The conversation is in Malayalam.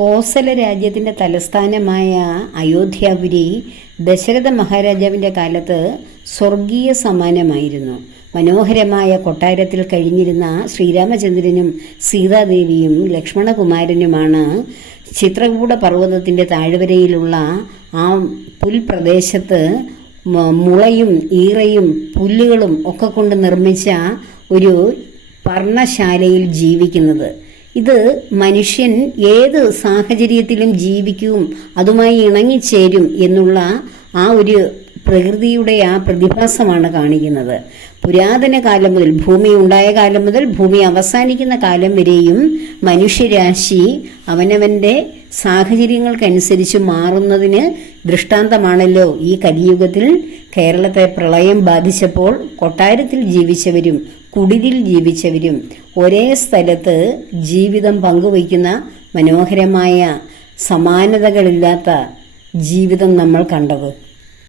കോസല രാജ്യത്തിൻ്റെ തലസ്ഥാനമായ അയോധ്യാപുരി ദശരഥ മഹാരാജാവിൻ്റെ കാലത്ത് സ്വർഗീയ സമാനമായിരുന്നു. മനോഹരമായ കൊട്ടാരത്തിൽ കഴിഞ്ഞിരുന്ന ശ്രീരാമചന്ദ്രനും സീതാദേവിയും ലക്ഷ്മണകുമാരനുമാണ് ചിത്രകൂട പർവ്വതത്തിൻ്റെ താഴ്വരയിലുള്ള ആ പുൽപ്രദേശത്ത് മുളയും ഈറയും പുല്ലുകളും ഒക്കെ കൊണ്ട് നിർമ്മിച്ച ഒരു പർണശാലയിൽ ജീവിക്കുന്നത്. ഇത് മനുഷ്യൻ ഏത് സാഹചര്യത്തിലും ജീവിക്കും, അതുമായി ഇണങ്ങിച്ചേരും എന്നുള്ള ആ ഒരു പ്രകൃതിയുടെ ആ പ്രതിഭാസമാണ് കാണിക്കുന്നത്. പുരാതന കാലം മുതൽ, ഭൂമി ഉണ്ടായ കാലം മുതൽ ഭൂമി അവസാനിക്കുന്ന കാലം വരെയും മനുഷ്യരാശി അവനവൻ്റെ സാഹചര്യങ്ങൾക്കനുസരിച്ച് മാറുന്നതിന് ദൃഷ്ടാന്തമാണല്ലോ ഈ കലിയുഗത്തിൽ കേരളത്തെ പ്രളയം ബാധിച്ചപ്പോൾ കൊട്ടാരത്തിൽ ജീവിച്ചവരും കുടിലിൽ ജീവിച്ചവരും ഒരേ സ്ഥലത്ത് ജീവിതം പങ്കുവയ്ക്കുന്ന മനോഹരമായ സമാനതകളില്ലാത്ത ജീവിതം നമ്മൾ കണ്ടത്.